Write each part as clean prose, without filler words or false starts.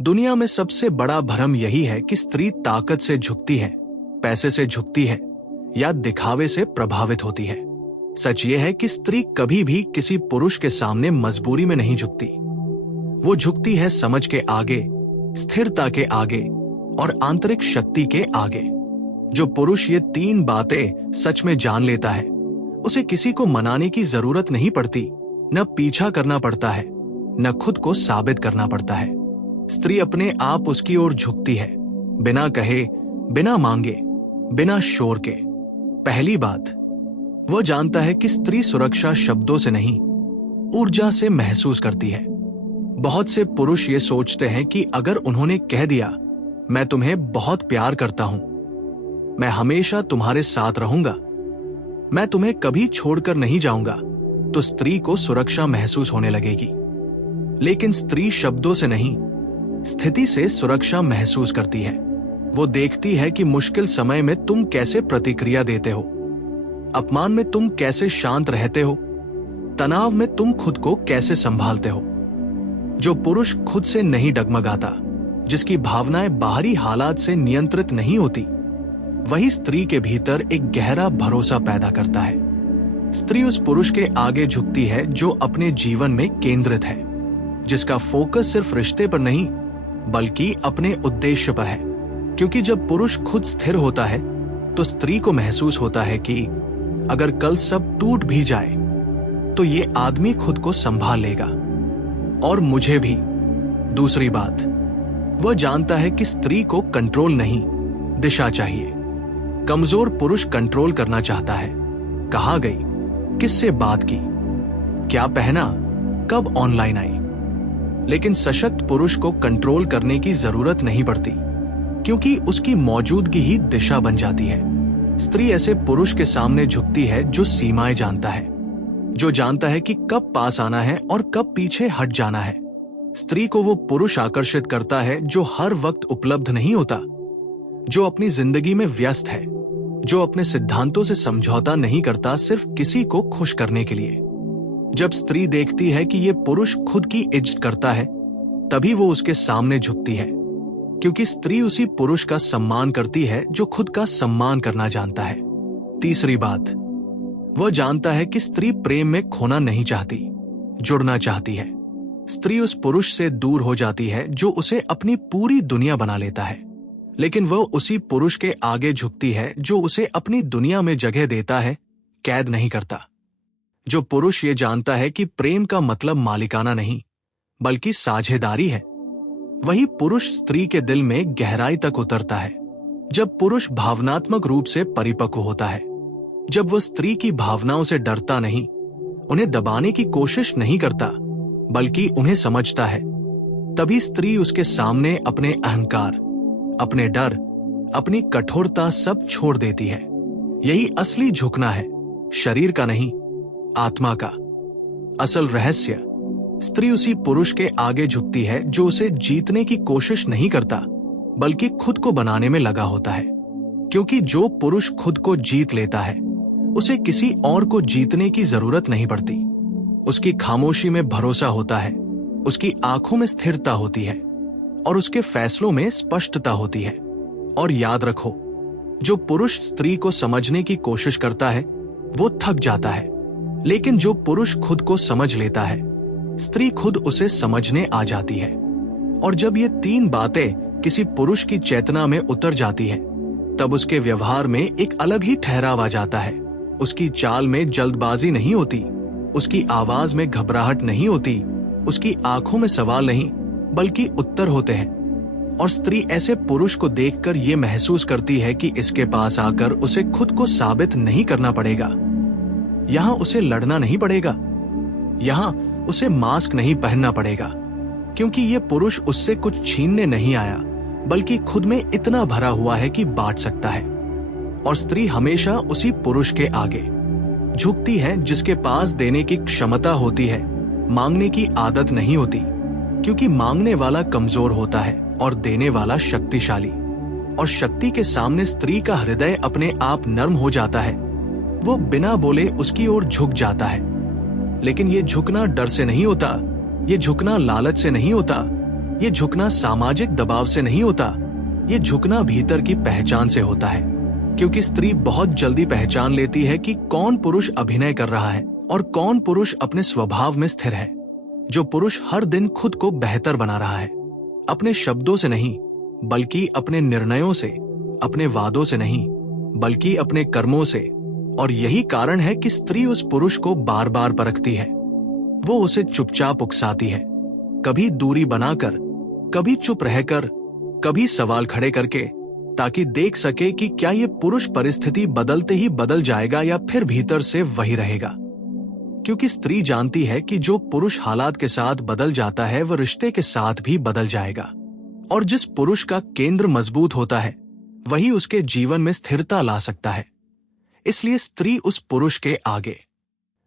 दुनिया में सबसे बड़ा भ्रम यही है कि स्त्री ताकत से झुकती है, पैसे से झुकती है या दिखावे से प्रभावित होती है। सच यह है कि स्त्री कभी भी किसी पुरुष के सामने मजबूरी में नहीं झुकती। वो झुकती है समझ के आगे, स्थिरता के आगे और आंतरिक शक्ति के आगे। जो पुरुष ये तीन बातें सच में जान लेता है, उसे किसी को मनाने की जरूरत नहीं पड़ती, न पीछा करना पड़ता है, न खुद को साबित करना पड़ता है। स्त्री अपने आप उसकी ओर झुकती है, बिना कहे, बिना मांगे, बिना शोर के। पहली बात, वह जानता है कि स्त्री सुरक्षा शब्दों से नहीं, ऊर्जा से महसूस करती है। बहुत से पुरुष ये सोचते हैं कि अगर उन्होंने कह दिया, मैं तुम्हें बहुत प्यार करता हूं, मैं हमेशा तुम्हारे साथ रहूंगा, मैं तुम्हें कभी छोड़कर नहीं जाऊंगा, तो स्त्री को सुरक्षा महसूस होने लगेगी। लेकिन स्त्री शब्दों से नहीं, स्थिति से सुरक्षा महसूस करती है। वो देखती है कि मुश्किल समय में तुम कैसे प्रतिक्रिया देते हो, अपमान में तुम कैसे शांत रहते हो, तनाव में तुम खुद को कैसे संभालते हो। जो पुरुष खुद से नहीं डगमगाता, जिसकी भावनाएं बाहरी हालात से नियंत्रित नहीं होती, वही स्त्री के भीतर एक गहरा भरोसा पैदा करता है। स्त्री उस पुरुष के आगे झुकती है जो अपने जीवन में केंद्रित है, जिसका फोकस सिर्फ रिश्ते पर नहीं बल्कि अपने उद्देश्य पर है। क्योंकि जब पुरुष खुद स्थिर होता है तो स्त्री को महसूस होता है कि अगर कल सब टूट भी जाए तो ये आदमी खुद को संभाल लेगा, और मुझे भी। दूसरी बात, वह जानता है कि स्त्री को कंट्रोल नहीं, दिशा चाहिए। कमजोर पुरुष कंट्रोल करना चाहता है, कहाँ गई, किससे बात की, क्या पहना, कब ऑनलाइन आई। लेकिन सशक्त पुरुष को कंट्रोल करने की जरूरत नहीं पड़ती, क्योंकि उसकी मौजूदगी ही दिशा बन जाती है। स्त्री ऐसे पुरुष के सामने झुकती है जो सीमाएं जानता है, जो जानता है कि कब पास आना है और कब पीछे हट जाना है। स्त्री को वो पुरुष आकर्षित करता है जो हर वक्त उपलब्ध नहीं होता, जो अपनी जिंदगी में व्यस्त है, जो अपने सिद्धांतों से समझौता नहीं करता सिर्फ किसी को खुश करने के लिए। जब स्त्री देखती है कि ये पुरुष खुद की इज्जत करता है, तभी वो उसके सामने झुकती है, क्योंकि स्त्री उसी पुरुष का सम्मान करती है जो खुद का सम्मान करना जानता है। तीसरी बात, वह जानता है कि स्त्री प्रेम में खोना नहीं चाहती, जुड़ना चाहती है। स्त्री उस पुरुष से दूर हो जाती है जो उसे अपनी पूरी दुनिया बना लेता है, लेकिन वह उसी पुरुष के आगे झुकती है जो उसे अपनी दुनिया में जगह देता है, कैद नहीं करता। जो पुरुष ये जानता है कि प्रेम का मतलब मालिकाना नहीं बल्कि साझेदारी है, वही पुरुष स्त्री के दिल में गहराई तक उतरता है। जब पुरुष भावनात्मक रूप से परिपक्व होता है, जब वह स्त्री की भावनाओं से डरता नहीं, उन्हें दबाने की कोशिश नहीं करता, बल्कि उन्हें समझता है, तभी स्त्री उसके सामने अपने अहंकार, अपने डर, अपनी कठोरता सब छोड़ देती है। यही असली झुकना है, शरीर का नहीं, आत्मा का। असल रहस्य, स्त्री उसी पुरुष के आगे झुकती है जो उसे जीतने की कोशिश नहीं करता, बल्कि खुद को बनाने में लगा होता है। क्योंकि जो पुरुष खुद को जीत लेता है, उसे किसी और को जीतने की जरूरत नहीं पड़ती। उसकी खामोशी में भरोसा होता है, उसकी आंखों में स्थिरता होती है और उसके फैसलों में स्पष्टता होती है। और याद रखो, जो पुरुष स्त्री को समझने की कोशिश करता है वो थक जाता है, लेकिन जो पुरुष खुद को समझ लेता है, स्त्री खुद उसे समझने आ जाती है। और जब ये तीन बातें किसी पुरुष की चेतना में उतर जाती हैं, तब उसके व्यवहार में एक अलग ही ठहराव आ जाता है। उसकी चाल में जल्दबाजी नहीं होती, उसकी आवाज में घबराहट नहीं होती, उसकी आंखों में सवाल नहीं बल्कि उत्तर होते हैं। और स्त्री ऐसे पुरुष को देखकर ये महसूस करती है कि इसके पास आकर उसे खुद को साबित नहीं करना पड़ेगा। यहाँ उसे लड़ना नहीं पड़ेगा, यहाँ उसे मास्क नहीं पहनना पड़ेगा, क्योंकि ये पुरुष उससे कुछ छीनने नहीं आया, बल्कि खुद में इतना भरा हुआ है कि बांट सकता है। और स्त्री हमेशा उसी पुरुष के आगे झुकती है जिसके पास देने की क्षमता होती है, मांगने की आदत नहीं होती, क्योंकि मांगने वाला कमजोर होता है और देने वाला शक्तिशाली। और शक्ति के सामने स्त्री का हृदय अपने आप नर्म हो जाता है, वो बिना बोले उसकी ओर झुक जाता है। लेकिन ये झुकना डर से नहीं होता, ये झुकना लालच से नहीं होता, ये झुकना सामाजिक दबाव से नहीं होता, ये झुकना भीतर की पहचान से होता है। क्योंकि स्त्री बहुत जल्दी पहचान लेती है कि कौन पुरुष अभिनय कर रहा है और कौन पुरुष अपने स्वभाव में स्थिर है। जो पुरुष हर दिन खुद को बेहतर बना रहा है, अपने शब्दों से नहीं बल्कि अपने निर्णयों से, अपने वादों से नहीं बल्कि अपने कर्मों से। और यही कारण है कि स्त्री उस पुरुष को बार बार परखती है। वो उसे चुपचाप उकसाती है, कभी दूरी बनाकर, कभी चुप रहकर, कभी सवाल खड़े करके, ताकि देख सके कि क्या ये पुरुष परिस्थिति बदलते ही बदल जाएगा या फिर भीतर से वही रहेगा। क्योंकि स्त्री जानती है कि जो पुरुष हालात के साथ बदल जाता है वह रिश्ते के साथ भी बदल जाएगा। और जिस पुरुष का केंद्र मजबूत होता है वही उसके जीवन में स्थिरता ला सकता है। इसलिए स्त्री उस पुरुष के आगे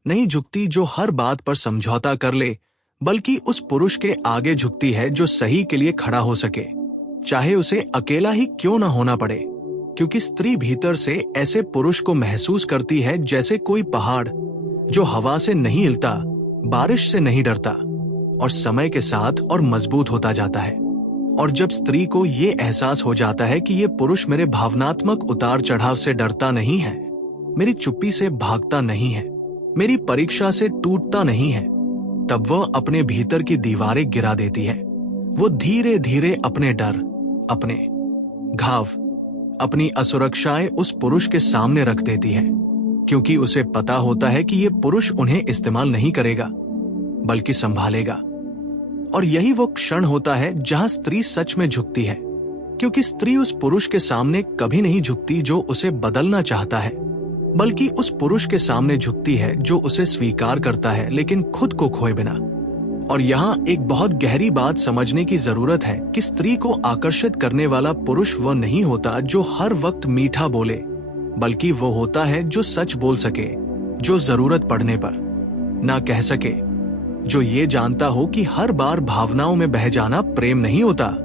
नहीं झुकती जो हर बात पर समझौता कर ले, बल्कि उस पुरुष के आगे झुकती है जो सही के लिए खड़ा हो सके, चाहे उसे अकेला ही क्यों ना होना पड़े। क्योंकि स्त्री भीतर से ऐसे पुरुष को महसूस करती है जैसे कोई पहाड़ जो हवा से नहीं हिलता, बारिश से नहीं डरता और समय के साथ और मजबूत होता जाता है। और जब स्त्री को ये एहसास हो जाता है कि ये पुरुष मेरे भावनात्मक उतार चढ़ाव से डरता नहीं है, मेरी चुप्पी से भागता नहीं है, मेरी परीक्षा से टूटता नहीं है, तब वह अपने भीतर की दीवारें गिरा देती है। वो धीरे धीरे अपने डर, अपने घाव, अपनी असुरक्षाएं उस पुरुष के सामने रख देती है। क्योंकि उसे पता होता है कि ये पुरुष उन्हें इस्तेमाल नहीं करेगा बल्कि संभालेगा। और यही वो क्षण होता है जहां स्त्री सच में झुकती है। क्योंकि स्त्री उस पुरुष के सामने कभी नहीं झुकती जो उसे बदलना चाहता है, बल्कि उस पुरुष के सामने झुकती है जो उसे स्वीकार करता है लेकिन खुद को खोए बिना। और यहाँ एक बहुत गहरी बात समझने की जरूरत है कि स्त्री को आकर्षित करने वाला पुरुष वह नहीं होता जो हर वक्त मीठा बोले, बल्कि वो होता है जो सच बोल सके, जो जरूरत पड़ने पर ना कह सके, जो ये जानता हो कि हर बार भावनाओं में बह जाना प्रेम नहीं होता,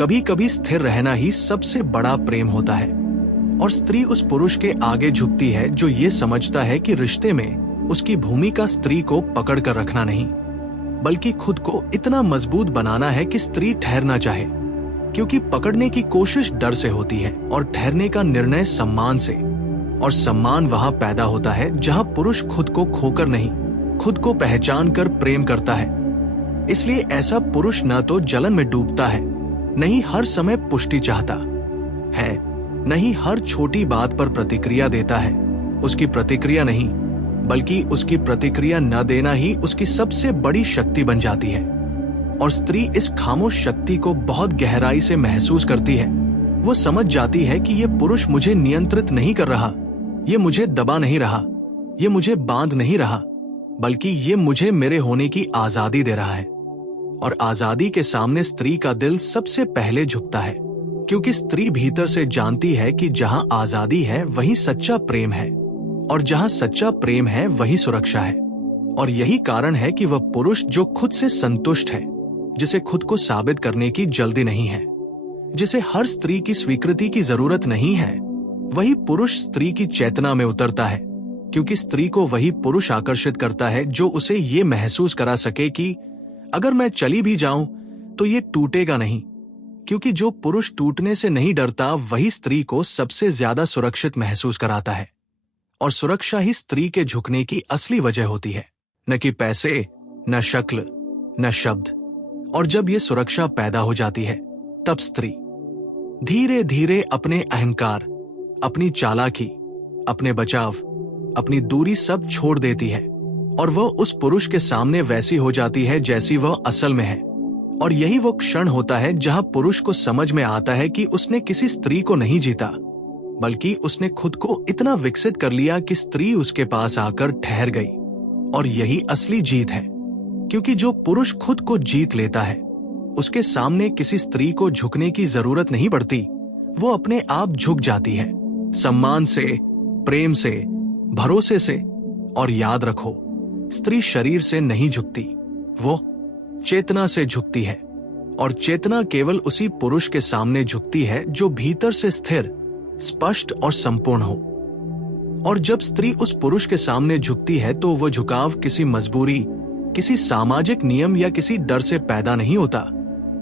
कभी कभी स्थिर रहना ही सबसे बड़ा प्रेम होता है। और स्त्री उस पुरुष के आगे झुकती है जो ये समझता है कि रिश्ते में उसकी भूमिका स्त्री को पकड़ कर रखना नहीं, बल्कि खुद को इतना मजबूत बनाना है कि स्त्री ठहरना चाहे। क्योंकि पकड़ने की कोशिश डर से होती है और ठहरने का निर्णय सम्मान से। और सम्मान वहां पैदा होता है जहां पुरुष खुद को खोकर नहीं, खुद को पहचान कर प्रेम करता है। इसलिए ऐसा पुरुष न तो जलन में डूबता है, नहीं हर समय पुष्टि चाहता है, नहीं हर छोटी बात पर प्रतिक्रिया देता है। उसकी प्रतिक्रिया नहीं बल्कि उसकी प्रतिक्रिया न देना ही उसकी सबसे बड़ी शक्ति बन जाती है। और स्त्री इस खामोश शक्ति को बहुत गहराई से महसूस करती है। वो समझ जाती है कि ये पुरुष मुझे नियंत्रित नहीं कर रहा, ये मुझे दबा नहीं रहा, ये मुझे बांध नहीं रहा, बल्कि ये मुझे मेरे होने की आजादी दे रहा है। और आजादी के सामने स्त्री का दिल सबसे पहले झुकता है। क्योंकि स्त्री भीतर से जानती है कि जहां आजादी है वही सच्चा प्रेम है, और जहां सच्चा प्रेम है वही सुरक्षा है। और यही कारण है कि वह पुरुष जो खुद से संतुष्ट है, जिसे खुद को साबित करने की जल्दी नहीं है, जिसे हर स्त्री की स्वीकृति की जरूरत नहीं है, वही पुरुष स्त्री की चेतना में उतरता है। क्योंकि स्त्री को वही पुरुष आकर्षित करता है जो उसे ये महसूस करा सके कि अगर मैं चली भी जाऊं तो ये टूटेगा नहीं। क्योंकि जो पुरुष टूटने से नहीं डरता वही स्त्री को सबसे ज्यादा सुरक्षित महसूस कराता है। और सुरक्षा ही स्त्री के झुकने की असली वजह होती है, न कि पैसे, न शक्ल, न शब्द। और जब ये सुरक्षा पैदा हो जाती है तब स्त्री धीरे धीरे अपने अहंकार, अपनी चालाकी, अपने बचाव, अपनी दूरी सब छोड़ देती है और वह उस पुरुष के सामने वैसी हो जाती है जैसी वह असल में है। और यही वो क्षण होता है जहां पुरुष को समझ में आता है कि उसने किसी स्त्री को नहीं जीता, बल्कि उसने खुद को इतना विकसित कर लिया कि स्त्री उसके पास आकर ठहर गई। और यही असली जीत है। क्योंकि जो पुरुष खुद को जीत लेता है उसके सामने किसी स्त्री को झुकने की जरूरत नहीं पड़ती। वो अपने आप झुक जाती है, सम्मान से, प्रेम से, भरोसे से। और याद रखो, स्त्री शरीर से नहीं झुकती, वो चेतना से झुकती है। और चेतना केवल उसी पुरुष के सामने झुकती है जो भीतर से स्थिर, स्पष्ट और संपूर्ण हो। और जब स्त्री उस पुरुष के सामने झुकती है तो वह झुकाव किसी मजबूरी, किसी सामाजिक नियम या किसी डर से पैदा नहीं होता,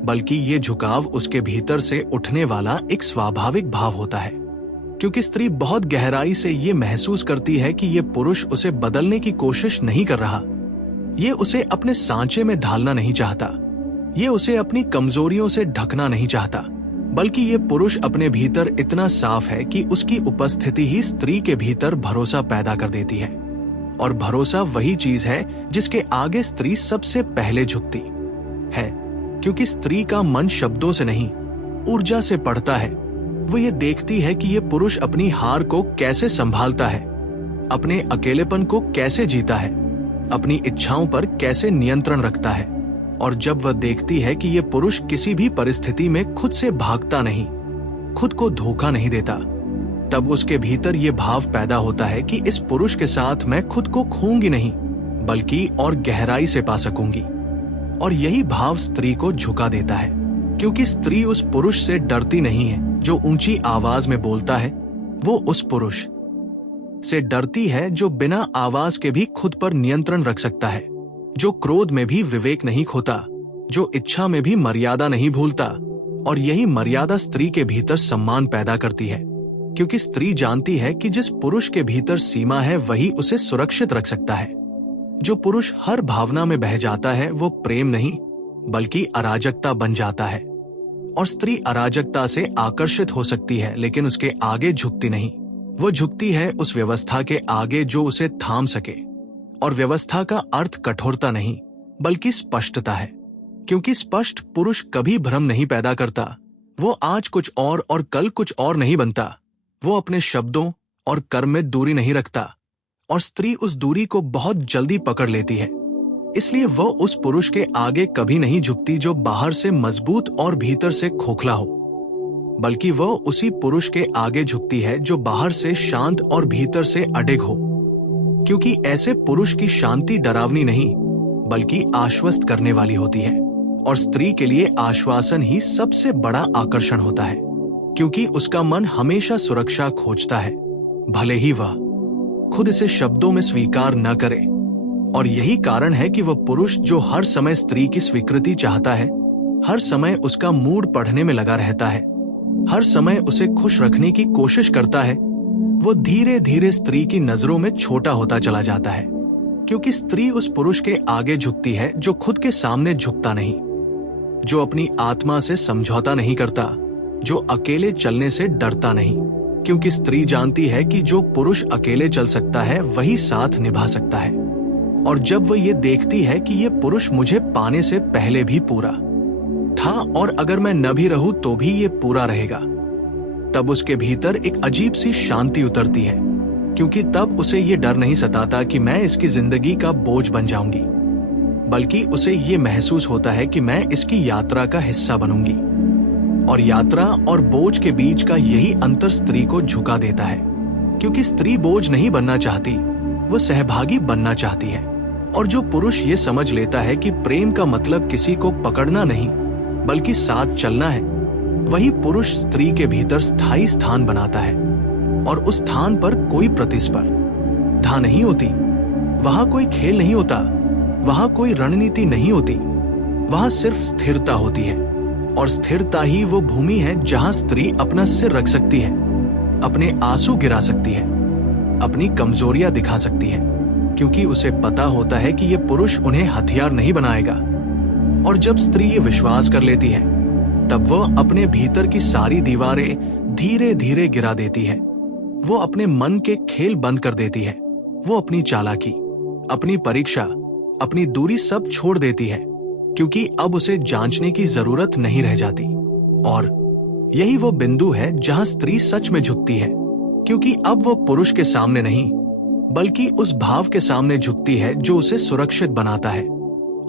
बल्कि ये झुकाव उसके भीतर से उठने वाला एक स्वाभाविक भाव होता है, क्योंकि स्त्री बहुत गहराई से ये महसूस करती है कि ये पुरुष उसे बदलने की कोशिश नहीं कर रहा, ये उसे अपने सांचे में ढालना नहीं चाहता, ये उसे अपनी कमजोरियों से ढकना नहीं चाहता, बल्कि ये पुरुष अपने भीतर इतना साफ है कि उसकी उपस्थिति ही स्त्री के भीतर भरोसा पैदा कर देती है। और भरोसा वही चीज है जिसके आगे स्त्री सबसे पहले झुकती है, क्योंकि स्त्री का मन शब्दों से नहीं, ऊर्जा से पढ़ता है। वो ये देखती है कि ये पुरुष अपनी हार को कैसे संभालता है, अपने अकेलेपन को कैसे जीता है, अपनी इच्छाओं पर कैसे नियंत्रण रखता है। और जब वह देखती है कि ये पुरुष किसी भी परिस्थिति में खुद से भागता नहीं, खुद को धोखा नहीं देता, तब उसके भीतर ये भाव पैदा होता है कि इस पुरुष के साथ मैं खुद को खोऊंगी नहीं, बल्कि और गहराई से पा सकूंगी। और यही भाव स्त्री को झुका देता है, क्योंकि स्त्री उस पुरुष से डरती नहीं है जो ऊंची आवाज में बोलता है, वो उस पुरुष से डरती है जो बिना आवाज के भी खुद पर नियंत्रण रख सकता है, जो क्रोध में भी विवेक नहीं खोता, जो इच्छा में भी मर्यादा नहीं भूलता। और यही मर्यादा स्त्री के भीतर सम्मान पैदा करती है, क्योंकि स्त्री जानती है कि जिस पुरुष के भीतर सीमा है वही उसे सुरक्षित रख सकता है। जो पुरुष हर भावना में बह जाता है वो प्रेम नहीं बल्कि अराजकता बन जाता है। और स्त्री अराजकता से आकर्षित हो सकती है, लेकिन उसके आगे झुकती नहीं। वो झुकती है उस व्यवस्था के आगे जो उसे थाम सके। और व्यवस्था का अर्थ कठोरता नहीं बल्कि स्पष्टता है, क्योंकि स्पष्ट पुरुष कभी भ्रम नहीं पैदा करता। वो आज कुछ और कल कुछ और नहीं बनता। वो अपने शब्दों और कर्म में दूरी नहीं रखता, और स्त्री उस दूरी को बहुत जल्दी पकड़ लेती है। इसलिए वो उस पुरुष के आगे कभी नहीं झुकती जो बाहर से मजबूत और भीतर से खोखला हो, बल्कि वो उसी पुरुष के आगे झुकती है जो बाहर से शांत और भीतर से अडिग हो, क्योंकि ऐसे पुरुष की शांति डरावनी नहीं बल्कि आश्वस्त करने वाली होती है। और स्त्री के लिए आश्वासन ही सबसे बड़ा आकर्षण होता है, क्योंकि उसका मन हमेशा सुरक्षा खोजता है, भले ही वह खुद इसे शब्दों में स्वीकार न करे। और यही कारण है कि वह पुरुष जो हर समय स्त्री की स्वीकृति चाहता है, हर समय उसका मूड पढ़ने में लगा रहता है, हर समय उसे खुश रखने की कोशिश करता है, वो धीरे धीरे स्त्री की नजरों में छोटा होता चला जाता है, क्योंकि स्त्री उस पुरुष के आगे झुकती है जो खुद के सामने झुकता नहीं, जो अपनी आत्मा से समझौता नहीं करता, जो अकेले चलने से डरता नहीं, क्योंकि स्त्री जानती है कि जो पुरुष अकेले चल सकता है वही साथ निभा सकता है। और जब वह ये देखती है कि ये पुरुष मुझे पाने से पहले भी पूरा था और अगर मैं न भी रहूं तो भी ये पूरा रहेगा, तब उसके भीतर एक अजीब सी शांति उतरती है, क्योंकि तब उसे ये डर नहीं सताता कि मैं इसकी जिंदगी का बोझ बन जाऊंगी, बल्कि उसे ये महसूस होता है कि मैं इसकी यात्रा का हिस्सा बनूंगी। और यात्रा और बोझ के बीच का यही अंतर स्त्री को झुका देता है, क्योंकि स्त्री बोझ नहीं बनना चाहती, वो सहभागी बनना चाहती है। और जो पुरुष ये समझ लेता है कि प्रेम का मतलब किसी को पकड़ना नहीं बल्कि साथ चलना है, वही पुरुष स्त्री के भीतर स्थायी स्थान बनाता है। और उस स्थान पर कोई प्रतिस्पर्धा नहीं होती, वहां कोई खेल नहीं होता, वहां कोई रणनीति नहीं होती, वहां सिर्फ स्थिरता होती है। और स्थिरता ही वो भूमि है जहां स्त्री अपना सिर रख सकती है, अपने आंसू गिरा सकती है, अपनी कमजोरियां दिखा सकती है, क्योंकि उसे पता होता है कि ये पुरुष उन्हें हथियार नहीं बनाएगा। और जब स्त्री ये विश्वास कर लेती है, तब वह अपने भीतर की सारी दीवारें धीरे धीरे गिरा देती है। वो अपने मन के खेल बंद कर देती है, वो अपनी चालाकी, अपनी परीक्षा, अपनी दूरी सब छोड़ देती है, क्योंकि अब उसे जांचने की जरूरत नहीं रह जाती। और यही वो बिंदु है जहां स्त्री सच में झुकती है, क्योंकि अब वो पुरुष के सामने नहीं बल्कि उस भाव के सामने झुकती है जो उसे सुरक्षित बनाता है।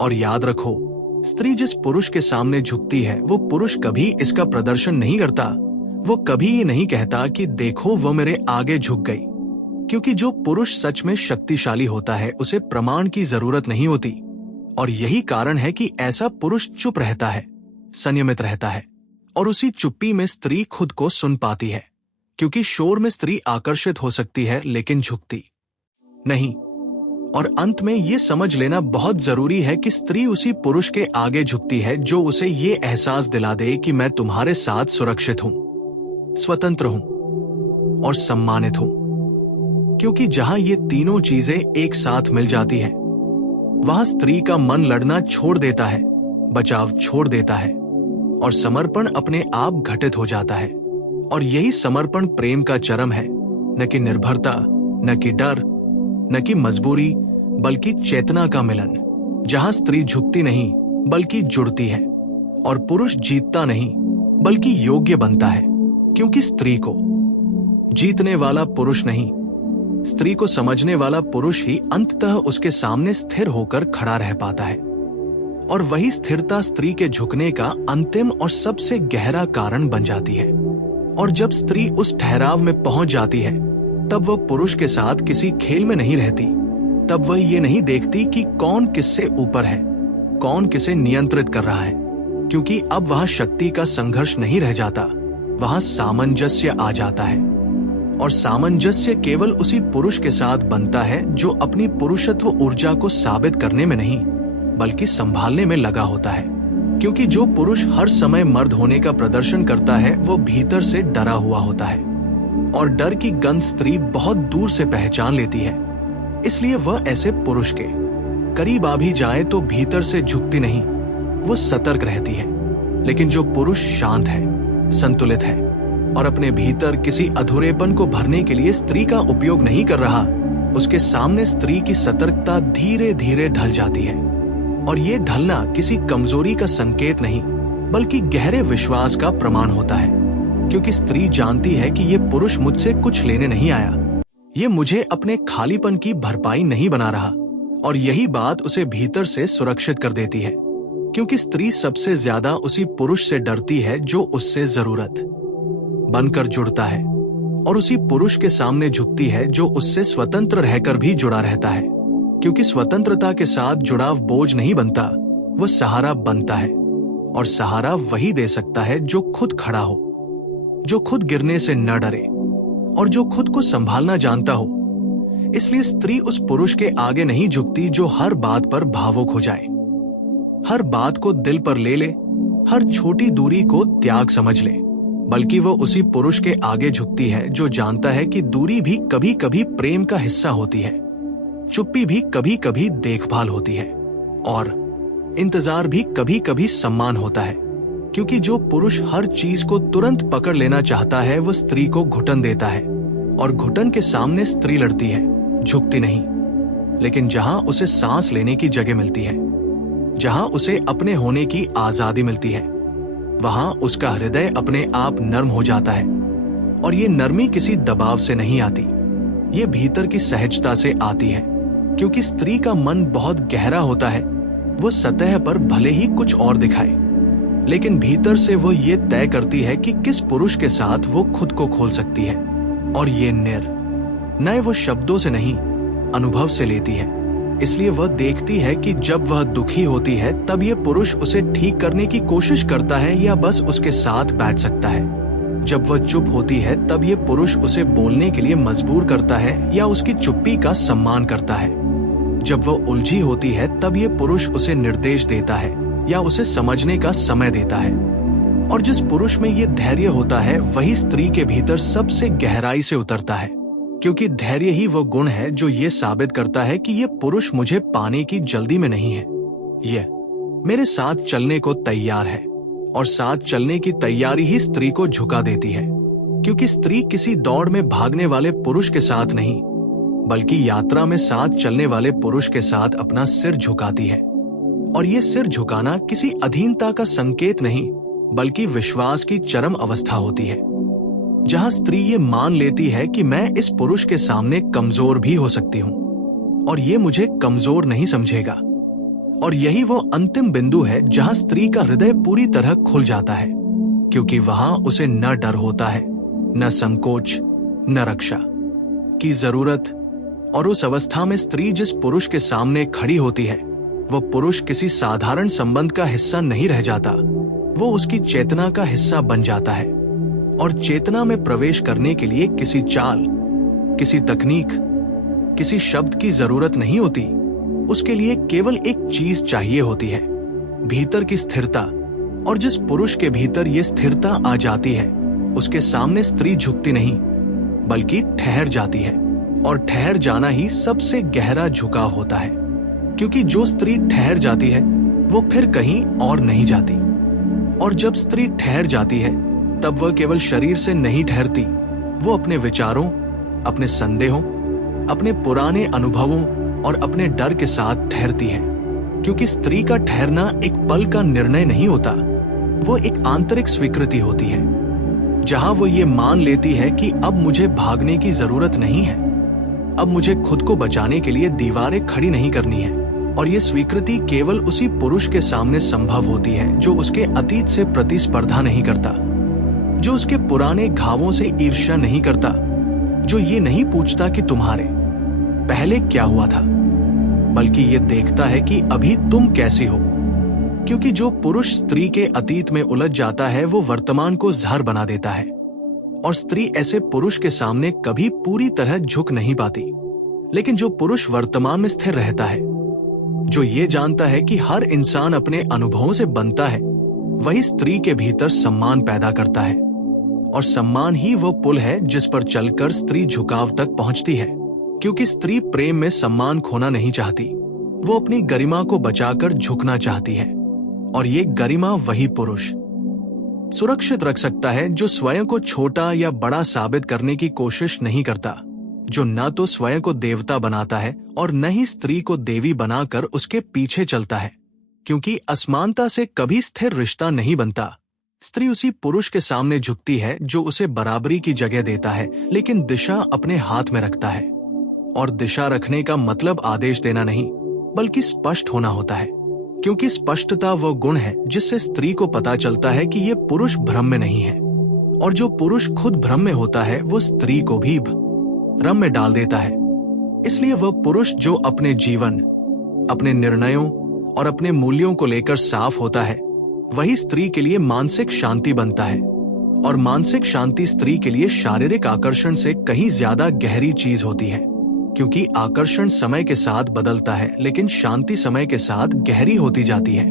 और याद रखो, स्त्री जिस पुरुष के सामने झुकती है वो पुरुष कभी इसका प्रदर्शन नहीं करता, वो कभी ये नहीं कहता कि देखो वो मेरे आगे झुक गई, क्योंकि जो पुरुष सच में शक्तिशाली होता है उसे प्रमाण की जरूरत नहीं होती। और यही कारण है कि ऐसा पुरुष चुप रहता है, संयमित रहता है, और उसी चुप्पी में स्त्री खुद को सुन पाती है, क्योंकि शोर में स्त्री आकर्षित हो सकती है लेकिन झुकती नहीं। और अंत में ये समझ लेना बहुत जरूरी है कि स्त्री उसी पुरुष के आगे झुकती है जो उसे ये एहसास दिला दे कि मैं तुम्हारे साथ सुरक्षित हूं, स्वतंत्र हूं और सम्मानित हूं। क्योंकि जहां ये तीनों चीजें एक साथ मिल जाती हैं, वहां स्त्री का मन लड़ना छोड़ देता है, बचाव छोड़ देता है और समर्पण अपने आप घटित हो जाता है। और यही समर्पण प्रेम का चरम है, न कि निर्भरता, न कि डर, न कि मजबूरी, बल्कि चेतना का मिलन, जहां स्त्री झुकती नहीं बल्कि जुड़ती है और पुरुष जीतता नहीं बल्कि योग्य बनता है। क्योंकि स्त्री को जीतने वाला पुरुष नहीं, स्त्री को समझने वाला पुरुष ही अंततः उसके सामने स्थिर होकर खड़ा रह पाता है। और वही स्थिरता स्त्री के झुकने का अंतिम और सबसे गहरा कारण बन जाती है। और जब स्त्री उस ठहराव में पहुंच जाती है, तब वह पुरुष के साथ किसी खेल में नहीं रहती। तब वह ये नहीं देखती कि कौन किससे ऊपर है, कौन किसे नियंत्रित कर रहा है, क्योंकि अब वहां शक्ति का संघर्ष नहीं रह जाता, वहां सामंजस्य आ जाता है। और सामंजस्य केवल उसी पुरुष के साथ बनता है जो अपनी पुरुषत्व ऊर्जा को साबित करने में नहीं बल्कि संभालने में लगा होता है। क्योंकि जो पुरुष हर समय मर्द होने का प्रदर्शन करता है, वो भीतर से डरा हुआ होता है और डर की गंध स्त्री बहुत दूर से पहचान लेती है। इसलिए वह ऐसे पुरुष के करीब आ भी जाए तो भीतर से झुकती नहीं, वो सतर्क रहती है। लेकिन जो पुरुष शांत है, संतुलित है और अपने भीतर किसी अधूरेपन को भरने के लिए स्त्री का उपयोग नहीं कर रहा, उसके सामने स्त्री की सतर्कता धीरे धीरे ढल जाती है। और ये ढलना किसी कमजोरी का संकेत नहीं बल्कि गहरे विश्वास का प्रमाण होता है। क्योंकि स्त्री जानती है कि ये पुरुष मुझसे कुछ लेने नहीं आया, ये मुझे अपने खालीपन की भरपाई नहीं बना रहा। और यही बात उसे भीतर से सुरक्षित कर देती है। क्योंकि स्त्री सबसे ज्यादा उसी पुरुष से डरती है जो उससे जरूरत बनकर जुड़ता है और उसी पुरुष के सामने झुकती है जो उससे स्वतंत्र रहकर भी जुड़ा रहता है। क्योंकि स्वतंत्रता के साथ जुड़ाव बोझ नहीं बनता, वह सहारा बनता है। और सहारा वही दे सकता है जो खुद खड़ा हो, जो खुद गिरने से न डरे और जो खुद को संभालना जानता हो। इसलिए स्त्री उस पुरुष के आगे नहीं झुकती जो हर बात पर भावुक हो जाए, हर बात को दिल पर ले ले, हर छोटी दूरी को त्याग समझ ले, बल्कि वो उसी पुरुष के आगे झुकती है जो जानता है कि दूरी भी कभी कभी प्रेम का हिस्सा होती है, चुप्पी भी कभी कभी देखभाल होती है और इंतजार भी कभी कभी सम्मान होता है। क्योंकि जो पुरुष हर चीज को तुरंत पकड़ लेना चाहता है, वो स्त्री को घुटन देता है और घुटन के सामने स्त्री लड़ती है, झुकती नहीं। लेकिन जहां उसे सांस लेने की जगह मिलती है, जहां उसे अपने होने की आजादी मिलती है, वहां उसका हृदय अपने आप नर्म हो जाता है। और ये नरमी किसी दबाव से नहीं आती, ये भीतर की सहजता से आती है। क्योंकि स्त्री का मन बहुत गहरा होता है, वो सतह पर भले ही कुछ और दिखाए, लेकिन भीतर से वो ये तय करती है कि किस पुरुष के साथ वो खुद को खोल सकती है। और ये निर्णय वो शब्दों से नहीं, अनुभव से लेती है। इसलिए वह देखती है कि जब वह दुखी होती है तब ये पुरुष उसे ठीक करने की कोशिश करता है या बस उसके साथ बैठ सकता है। जब वह चुप होती है तब ये पुरुष उसे बोलने के लिए मजबूर करता है या उसकी चुप्पी का सम्मान करता है। जब वह उलझी होती है तब ये पुरुष उसे निर्देश देता है या उसे समझने का समय देता है। और जिस पुरुष में ये धैर्य होता है, वही स्त्री के भीतर सबसे गहराई से उतरता है। क्योंकि धैर्य ही वो गुण है जो ये साबित करता है कि ये पुरुष मुझे पाने की जल्दी में नहीं है, ये मेरे साथ चलने को तैयार है। और साथ चलने की तैयारी ही स्त्री को झुका देती है। क्योंकि स्त्री किसी दौड़ में भागने वाले पुरुष के साथ नहीं, बल्कि यात्रा में साथ चलने वाले पुरुष के साथ अपना सिर झुकाती है। और ये सिर झुकाना किसी अधीनता का संकेत नहीं, बल्कि विश्वास की चरम अवस्था होती है, जहां स्त्री ये मान लेती है कि मैं इस पुरुष के सामने कमजोर भी हो सकती हूं और ये मुझे कमजोर नहीं समझेगा। और यही वो अंतिम बिंदु है जहां स्त्री का हृदय पूरी तरह खुल जाता है। क्योंकि वहां उसे न डर होता है, न संकोच, न रक्षा की जरूरत। और उस अवस्था में स्त्री जिस पुरुष के सामने खड़ी होती है, वो पुरुष किसी साधारण संबंध का हिस्सा नहीं रह जाता, वो उसकी चेतना का हिस्सा बन जाता है। और चेतना में प्रवेश करने के लिए किसी चाल, किसी तकनीक, किसी शब्द की जरूरत नहीं होती, उसके लिए केवल एक चीज चाहिए होती है, भीतर की स्थिरता। और जिस पुरुष के भीतर ये स्थिरता आ जाती है, उसके सामने स्त्री झुकती नहीं, बल्कि ठहर जाती है। और ठहर जाना ही सबसे गहरा झुकाव होता है, क्योंकि जो स्त्री ठहर जाती है वो फिर कहीं और नहीं जाती। और जब स्त्री ठहर जाती है, तब वह केवल शरीर से नहीं ठहरती, वो अपने विचारों, अपने संदेहों, अपने पुराने अनुभवों और अपने डर के साथ ठहरती है। क्योंकि स्त्री का ठहरना एक पल का निर्णय नहीं होता, वो एक आंतरिक स्वीकृति होती है, जहां वो ये मान लेती है कि अब मुझे भागने की जरूरत नहीं है, अब मुझे खुद को बचाने के लिए दीवारें खड़ी नहीं करनी है। और ये स्वीकृति केवल उसी पुरुष के सामने संभव होती है जो उसके अतीत से प्रतिस्पर्धा नहीं करता, जो उसके पुराने घावों से ईर्ष्या नहीं करता, जो ये नहीं पूछता कि तुम्हारे पहले क्या हुआ था, बल्कि ये देखता है कि अभी तुम कैसी हो। क्योंकि जो पुरुष स्त्री के अतीत में उलझ जाता है, वो वर्तमान को जहर बना देता है। और स्त्री ऐसे पुरुष के सामने कभी पूरी तरह झुक नहीं पाती। लेकिन जो पुरुष वर्तमान में स्थिर रहता है, जो ये जानता है कि हर इंसान अपने अनुभवों से बनता है, वही स्त्री के भीतर सम्मान पैदा करता है। और सम्मान ही वो पुल है जिस पर चलकर स्त्री झुकाव तक पहुंचती है। क्योंकि स्त्री प्रेम में सम्मान खोना नहीं चाहती, वो अपनी गरिमा को बचाकर झुकना चाहती है। और ये गरिमा वही पुरुष सुरक्षित रख सकता है जो स्वयं को छोटा या बड़ा साबित करने की कोशिश नहीं करता, जो न तो स्वयं को देवता बनाता है और न ही स्त्री को देवी बनाकर उसके पीछे चलता है। क्योंकि असमानता से कभी स्थिर रिश्ता नहीं बनता। स्त्री उसी पुरुष के सामने झुकती है जो उसे बराबरी की जगह देता है, लेकिन दिशा अपने हाथ में रखता है। और दिशा रखने का मतलब आदेश देना नहीं, बल्कि स्पष्ट होना होता है। क्योंकि स्पष्टता वो गुण है जिससे स्त्री को पता चलता है कि ये पुरुष भ्रम में नहीं है। और जो पुरुष खुद भ्रम में होता है, वो स्त्री को भी भ्रम में डाल देता है। इसलिए वह पुरुष जो अपने जीवन, अपने निर्णयों और अपने मूल्यों को लेकर साफ होता है, वही स्त्री के लिए मानसिक शांति बनता है। और मानसिक शांति स्त्री के लिए शारीरिक आकर्षण से कहीं ज्यादा गहरी चीज होती है। क्योंकि आकर्षण समय के साथ बदलता है, लेकिन शांति समय के साथ गहरी होती जाती है।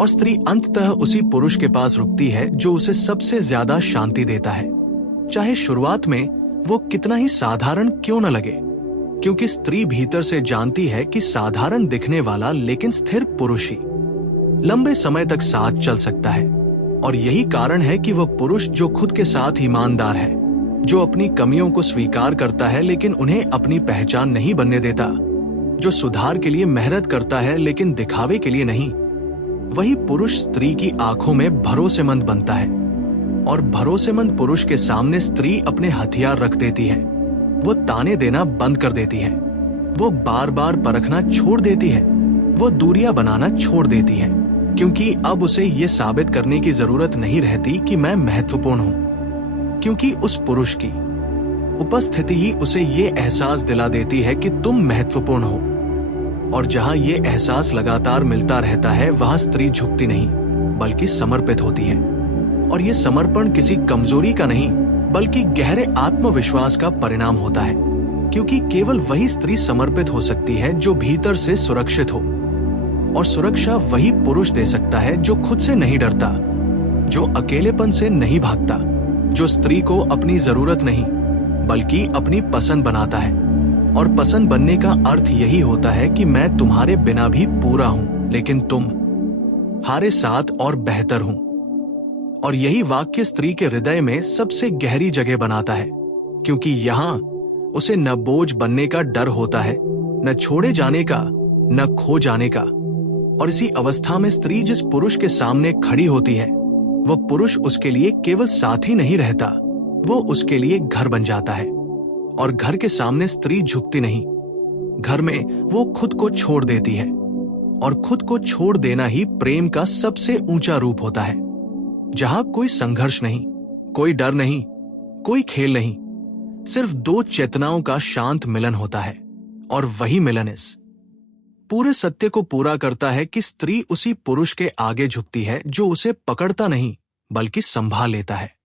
और स्त्री अंततः उसी पुरुष के पास रुकती है जो उसे सबसे ज्यादा शांति देता है, चाहे शुरुआत में वो कितना ही साधारण क्यों न लगे। क्योंकि स्त्री भीतर से जानती है कि साधारण दिखने वाला लेकिन स्थिर पुरुष ही लंबे समय तक साथ चल सकता है। और यही कारण है कि वह पुरुष जो खुद के साथ ईमानदार है, जो अपनी कमियों को स्वीकार करता है लेकिन उन्हें अपनी पहचान नहीं बनने देता, जो सुधार के लिए मेहनत करता है लेकिन दिखावे के लिए नहीं, वही पुरुष स्त्री की आंखों में भरोसेमंद बनता है। और भरोसेमंद पुरुष के सामने स्त्री अपने हथियार रख देती है। वो ताने देना बंद कर देती है, वो बार बार परखना छोड़ देती है, वो दूरियां बनाना छोड़ देती है। क्योंकि अब उसे ये साबित करने की जरूरत नहीं रहती कि मैं महत्वपूर्ण हूं। क्योंकि उस पुरुष की उपस्थिति ही उसे ये एहसास दिला देती है कि तुम महत्वपूर्ण हो। और जहां ये एहसास लगातार मिलता रहता है, वहां स्त्री झुकती नहीं, बल्कि समर्पित होती है। और ये समर्पण किसी कमजोरी का नहीं, बल्कि गहरे आत्मविश्वास का परिणाम होता है। क्योंकि केवल वही स्त्री समर्पित हो सकती है जो भीतर से सुरक्षित हो। और सुरक्षा वही पुरुष दे सकता है जो खुद से नहीं डरता, जो अकेलेपन से नहीं भागता, जो स्त्री को अपनी जरूरत नहीं बल्कि अपनी पसंद बनाता है। और पसंद बनने का अर्थ यही होता है कि मैं तुम्हारे बिना भी पूरा हूं, लेकिन तुम हारे साथ और बेहतर हूं। और यही वाक्य स्त्री के हृदय में सबसे गहरी जगह बनाता है। क्योंकि यहाँ उसे न बोझ बनने का डर होता है, न छोड़े जाने का, न खो जाने का। और इसी अवस्था में स्त्री जिस पुरुष के सामने खड़ी होती है, वह पुरुष उसके लिए केवल साथी नहीं रहता, वो उसके लिए घर बन जाता है। और घर के सामने स्त्री झुकती नहीं, घर में वो खुद को छोड़ देती है। और खुद को छोड़ देना ही प्रेम का सबसे ऊंचा रूप होता है, जहां कोई संघर्ष नहीं, कोई डर नहीं, कोई खेल नहीं, सिर्फ दो चेतनाओं का शांत मिलन होता है। और वही मिलन इस पूरे सत्य को पूरा करता है कि स्त्री उसी पुरुष के आगे झुकती है जो उसे पकड़ता नहीं, बल्कि संभाल लेता है।